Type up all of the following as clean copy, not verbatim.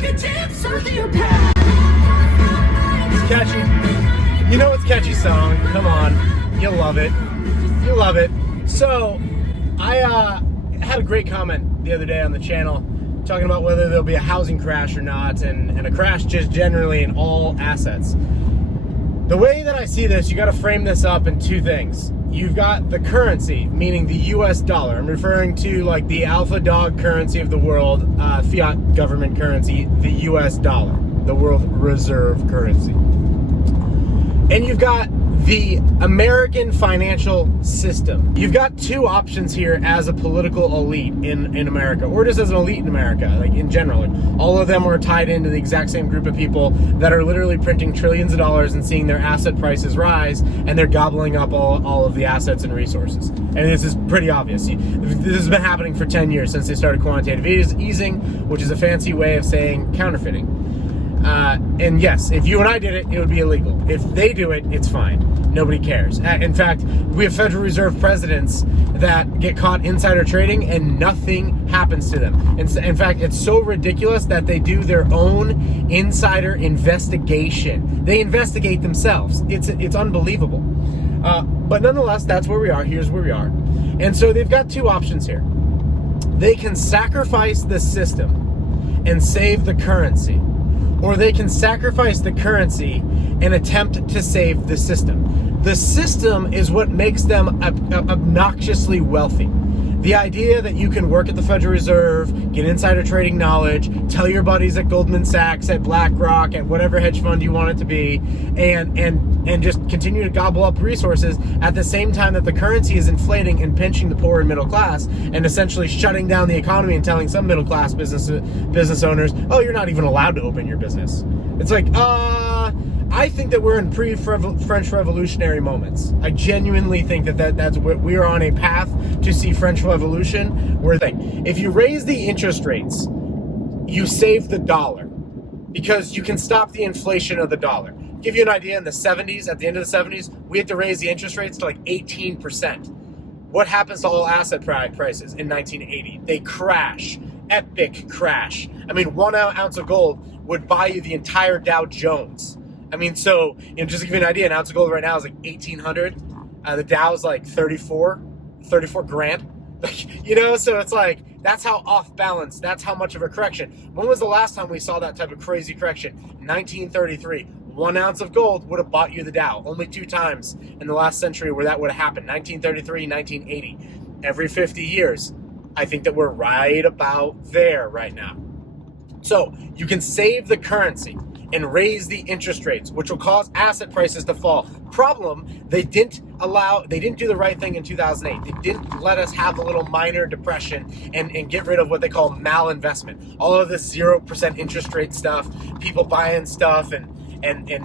fingertips of your past. It's catchy. You know it's a catchy song. Come on. You'll love it. You'll love it. So, I had a great comment the other day on the channel talking about whether there'll be a housing crash or not, and a crash just generally in all assets. The way that I see this, you got to frame this up in two things. You've got the currency, meaning the US dollar. I'm referring to like the alpha dog currency of the world, fiat government currency, the US dollar, the world reserve currency. And you've got the American financial system. You've got two options here as a political elite in America, or just as an elite in America, like in general. Like all of them are tied into the exact same group of people that are literally printing trillions of dollars and seeing their asset prices rise, and they're gobbling up all of the assets and resources. And this is pretty obvious. This has been happening for 10 years since they started quantitative easing, which is a fancy way of saying counterfeiting. And yes, if you and I did it, it would be illegal. If they do it, it's fine. Nobody cares. In fact, we have Federal Reserve presidents that get caught insider trading and nothing happens to them. In fact, it's so ridiculous that they do their own insider investigation. They investigate themselves. It's unbelievable. But nonetheless, that's where we are. Here's where we are. And so they've got two options here. They can sacrifice the system and save the currency, or they can sacrifice the currency and attempt to save the system. The system is what makes them obnoxiously wealthy. The idea that you can work at the Federal Reserve, get insider trading knowledge, tell your buddies at Goldman Sachs, at BlackRock, at whatever hedge fund you want it to be, and just continue to gobble up resources at the same time that the currency is inflating and pinching the poor and middle class, and essentially shutting down the economy and telling some middle class business owners, oh, you're not even allowed to open your business. It's like, I think that we're in pre-French Revolutionary moments. I genuinely think that's what we're on a path to see French Revolution. Where if you raise the interest rates, you save the dollar because you can stop the inflation of the dollar. Give you an idea, in the 70s, at the end of the 70s, we had to raise the interest rates to like 18%. What happens to all asset prices in 1980? They crash. Epic crash. I mean, 1 ounce of gold would buy you the entire Dow Jones. I mean, so, just to give you an idea, an ounce of gold right now is like 1,800. The Dow's like 34 grand. So it's like, that's how off balance, that's how much of a correction. When was the last time we saw that type of crazy correction? 1933. 1 ounce of gold would have bought you the Dow. Only 2 times in the last century where that would have happened. 1933, 1980. Every 50 years. I think that we're right about there right now. So you can save the currency and raise the interest rates, which will cause asset prices to fall. Problem, they didn't do the right thing in 2008. They didn't let us have a little minor depression and get rid of what they call malinvestment. All of this 0% interest rate stuff, people buying stuff and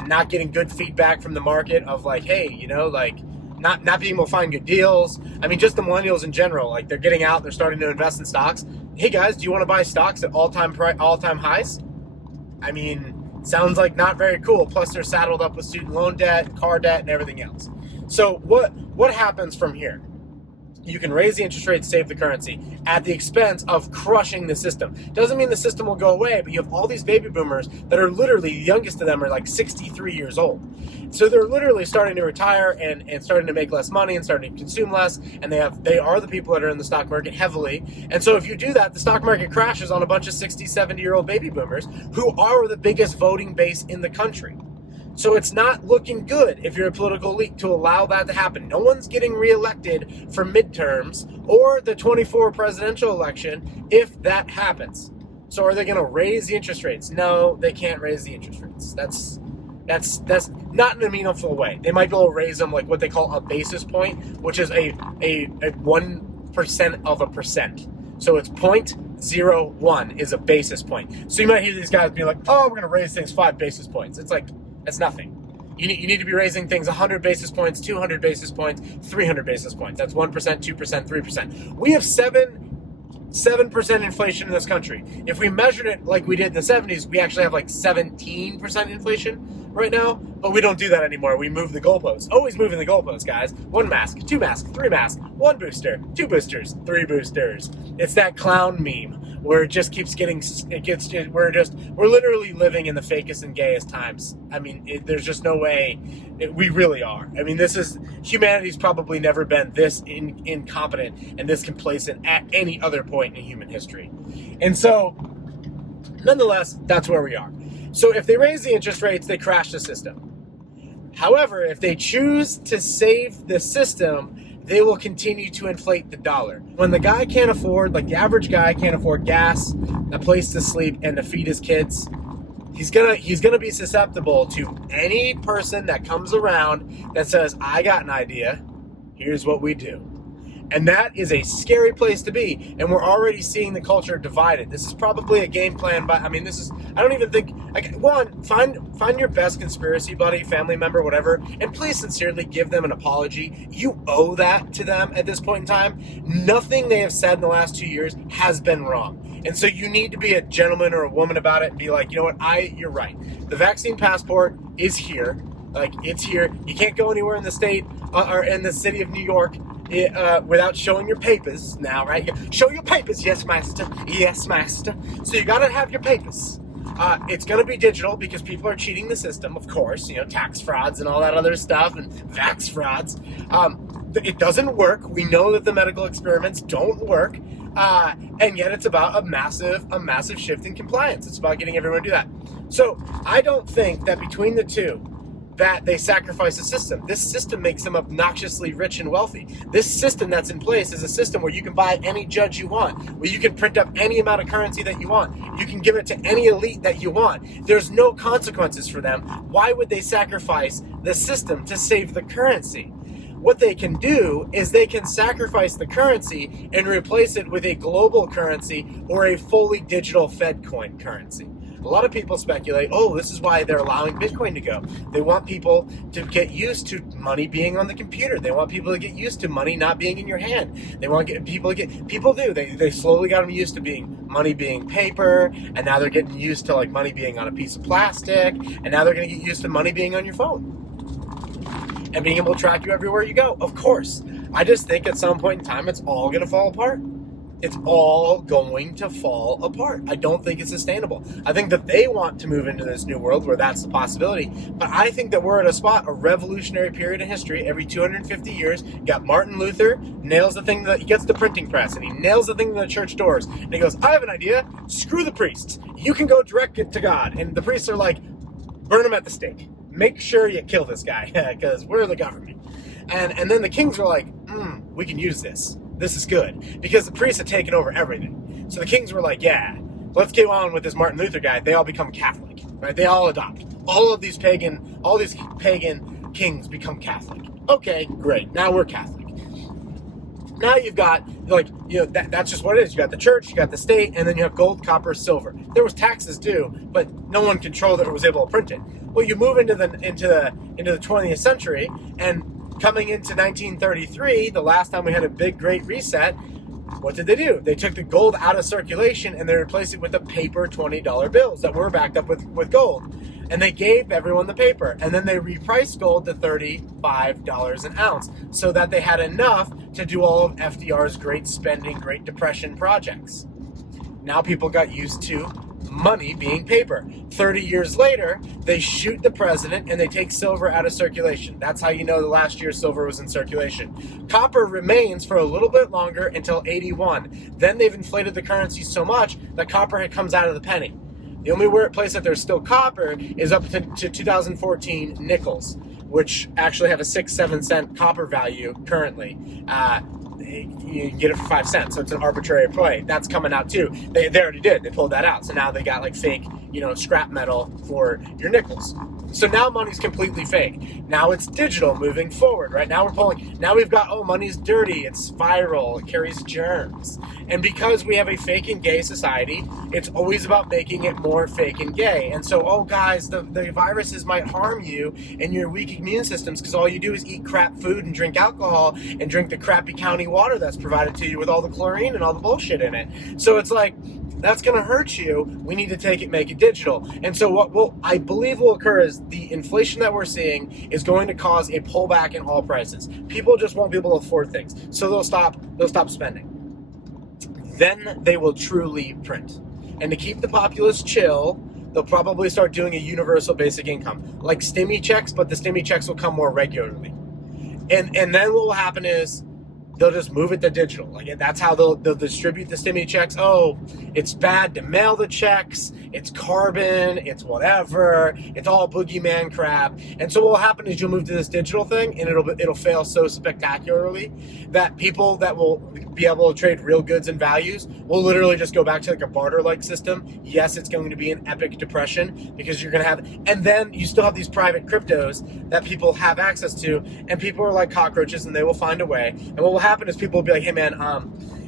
not getting good feedback from the market of like, hey, not being able to find good deals. I mean, just the millennials in general, like they're getting out, they're starting to invest in stocks. Hey guys, do you want to buy stocks at all-time highs? I mean, sounds like not very cool. Plus they're saddled up with student loan debt, car debt, and everything else. So what happens from here? You can raise the interest rate, save the currency at the expense of crushing the system. Doesn't mean the system will go away, but you have all these baby boomers that are literally, the youngest of them are like 63 years old. So they're literally starting to retire and starting to make less money and starting to consume less. And they are the people that are in the stock market heavily. And so if you do that, the stock market crashes on a bunch of 60, 70-year-old baby boomers who are the biggest voting base in the country. So it's not looking good if you're a political elite to allow that to happen. No one's getting reelected for midterms or the 24 presidential election if that happens. So are they going to raise the interest rates? No, they can't raise the interest rates. That's not in a meaningful way. They might be able to raise them like what they call a basis point, which is a 1% of a percent. So it's 0.01 is a basis point. So you might hear these guys be like, oh, we're going to raise things 5 basis points. It's like, that's nothing. You need to be raising things 100 basis points, 200 basis points, 300 basis points. That's 1%, 2%, 3%. We have 7% inflation in this country. If we measured it like we did in the 70s, we actually have like 17% inflation right now, but we don't do that anymore. We move the goalposts. Always moving the goalposts, guys. 1 mask, 2 masks, 3 masks, 1 booster, 2 boosters, 3 boosters. It's that clown meme where it just keeps getting, we're literally living in the fakest and gayest times. I mean, there's just no way, we really are. I mean, humanity's probably never been this incompetent and this complacent at any other point in human history. And so, nonetheless, that's where we are. So if they raise the interest rates, they crash the system. However, if they choose to save the system, they will continue to inflate the dollar. When the guy can't afford, like the average guy can't afford gas, a place to sleep, and to feed his kids, he's gonna be susceptible to any person that comes around that says, I got an idea, here's what we do. And that is a scary place to be. And we're already seeing the culture divided. This is probably a game plan, but I mean, I don't even think, one, find your best conspiracy buddy, family member, whatever, and please sincerely give them an apology. You owe that to them at this point in time. Nothing they have said in the last 2 years has been wrong. And so you need to be a gentleman or a woman about it and be like, you know what, you're right. The vaccine passport is here. Like, it's here. You can't go anywhere in the state or in the city of New York without showing your papers now, right? Show your papers, yes, master. Yes, master. So you gotta have your papers. It's gonna be digital because people are cheating the system, of course, tax frauds and all that other stuff and vax frauds. It doesn't work. We know that the medical experiments don't work. And yet it's about a massive shift in compliance. It's about getting everyone to do that. So I don't think that between the two, that they sacrifice the system. This system makes them obnoxiously rich and wealthy. This system that's in place is a system where you can buy any judge you want, where you can print up any amount of currency that you want. You can give it to any elite that you want. There's no consequences for them. Why would they sacrifice the system to save the currency? What they can do is they can sacrifice the currency and replace it with a global currency or a fully digital Fed coin currency. A lot of people speculate, this is why they're allowing Bitcoin to go. They want people to get used to money being on the computer. They want people to get used to money not being in your hand. They want people do. They slowly got them used to money being paper, and now they're getting used to like money being on a piece of plastic, and now they're going to get used to money being on your phone and being able to track you everywhere you go. Of course. I just think at some point in time, it's all going to fall apart. It's all going to fall apart. I don't think it's sustainable. I think that they want to move into this new world where that's the possibility. But I think that we're at a revolutionary period in history. Every 250 years, you got Martin Luther, nails the thing that he gets the printing press, and he nails the thing to the church doors. And he goes, I have an idea. Screw the priests. You can go direct it to God. And the priests are like, burn him at the stake. Make sure you kill this guy because we're the government. And then the kings are like, we can use this. This is good, because the priests had taken over everything. So the kings were like, yeah, let's get on with this Martin Luther guy. They all become Catholic, right? They all adopt. All these pagan kings become Catholic. Okay, great. Now we're Catholic. Now you've got, that's just what it is. You got the church, you got the state, and then you have gold, copper, silver. There was taxes due, but no one controlled it or was able to print it. Well, you move into the 20th century, and coming into 1933, the last time we had a big, great reset, what did they do? They took the gold out of circulation and they replaced it with the paper $20 bills that were backed up with gold. And they gave everyone the paper. And then they repriced gold to $35 an ounce so that they had enough to do all of FDR's great spending, Great Depression projects. Now people got used to money being paper. 30 years later, they shoot the president and they take silver out of circulation. That's how you know the last year silver was in circulation. Copper remains for a little bit longer until 81. Then they've inflated the currency so much that copper comes out of the penny. The only place that there's still copper is up to 2014 nickels, which actually have a 6-7 cent copper value currently. You can get it for 5 cents, so it's an arbitrary play. That's coming out too. They already did. They pulled that out. So now they got like fake, scrap metal for your nickels. So now money's completely fake. Now it's digital moving forward, right? Now we've got, money's dirty, it's viral, it carries germs. And because we have a fake and gay society, it's always about making it more fake and gay. And so, guys, the viruses might harm you and your weak immune systems because all you do is eat crap food and drink alcohol and drink the crappy county water that's provided to you with all the chlorine and all the bullshit in it. So it's like, that's going to hurt you. We need to make it digital. And so what I believe will occur is the inflation that we're seeing is going to cause a pullback in all prices. People just won't be able to afford things. So they'll stop spending. then they will truly print. And to keep the populace chill, they'll probably start doing a universal basic income, like stimmy checks, but the stimmy checks will come more regularly. And then what will happen is they'll just move it to digital. Like that's how they'll distribute the stimmy checks. Oh, it's bad to mail the checks. It's carbon. It's whatever. It's all boogeyman crap. And so what will happen is you'll move to this digital thing, and it'll fail so spectacularly that people that will be able to trade real goods and values will literally just go back to like a barter-like system. Yes, it's going to be an epic depression because you're going to have, and then you still have these private cryptos that people have access to, and people are like cockroaches, and they will find a way. And what will happen is people will be like, hey man,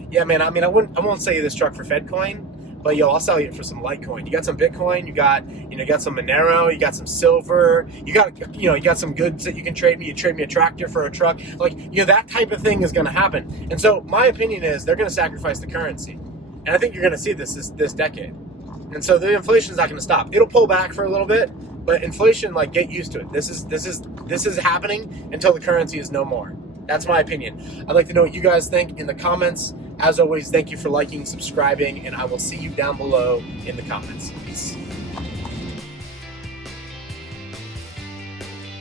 yeah man, I mean, I won't sell you this truck for Fedcoin, but yo, I'll sell you it for some Litecoin. You got some Bitcoin, you got some Monero, you got some silver, you got some goods that you can trade me. You trade me a tractor for a truck. Like, that type of thing is going to happen. And so my opinion is they're going to sacrifice the currency. And I think you're going to see this decade. And so the inflation is not going to stop. It'll pull back for a little bit, but inflation, like, get used to it. This is happening until the currency is no more. That's my opinion. I'd like to know what you guys think in the comments. As always, thank you for liking, subscribing, and I will see you down below in the comments. Peace.